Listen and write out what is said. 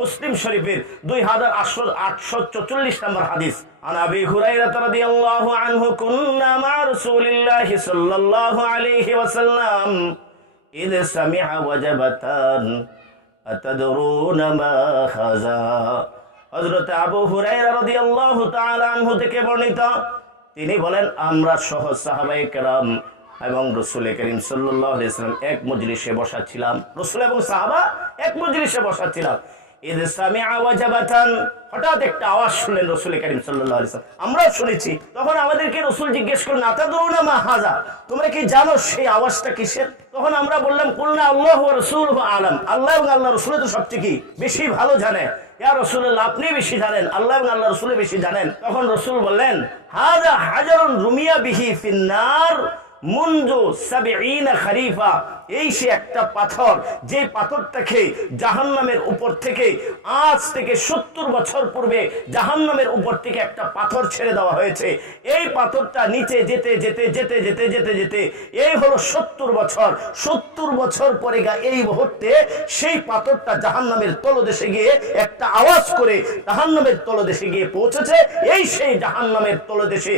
মুসলিম শরীফের দুই হাজার আটশো আটশো চল্লিশ নম্বর হাদিস عن ابي هريره رضي الله عنه كنا مع رسول الله صلى الله عليه وسلم اذ سمع وجبتان اتدرون ما هذا হযরত আবু হুরাইহু থেকে বর্ণিত। তিনি বলেন, আমরা সহ সাহাবাই কেরাম এবং রসুল করিম সাল্লাম এক মজলিসে বসাচ্ছিলাম ছিলাম। রসুল এবং সাহাবা এক মজলিসে বসা হঠাৎ একটা আওয়াজ শুনলেন রসুল করিম আমরাও শুনেছি। তখন আমাদেরকে রসুল জিজ্ঞেস করলেন মা হাজা তোমরা কি জানো সেই আওয়াজটা কিসের? তখন আমরা বললাম, কুলনা আল্লাহ ওয়া রাসূলুহু আলাম। আল্লাহ এবং আল্লাহ রাসূল তো সবচেয়ে কি? বেশি ভালো জানে। রাসূলুল্লাহ, আপনি বেশি জানেন। আল্লাহ আল্লাহ রাসূল বেশি জানেন। তখন রসুল বললেন হাজা হাজারুন রুমিয়া বিহি ফিন্নার মুন্জু সাবিঈনা এই সে একটা পাথর। যে পাথরটাকে জাহান্নামের উপর থেকে আজ থেকে সত্তর বছর পূর্বে জাহান্নামের উপর থেকে একটা পাথর ছেড়ে দেওয়া হয়েছে। এই পাথরটা নিচে যেতে যেতে যেতে যেতে যেতে যেতে, এই হলো সত্তর বছর। সত্তর বছর পরে গা এই মুহূর্তে সেই পাথরটা জাহান্নামের তলদেশে গিয়ে একটা আওয়াজ করে জাহান্নামের তলদেশে গিয়ে পৌঁছেছে। এই সেই জাহান্নামের তলদেশে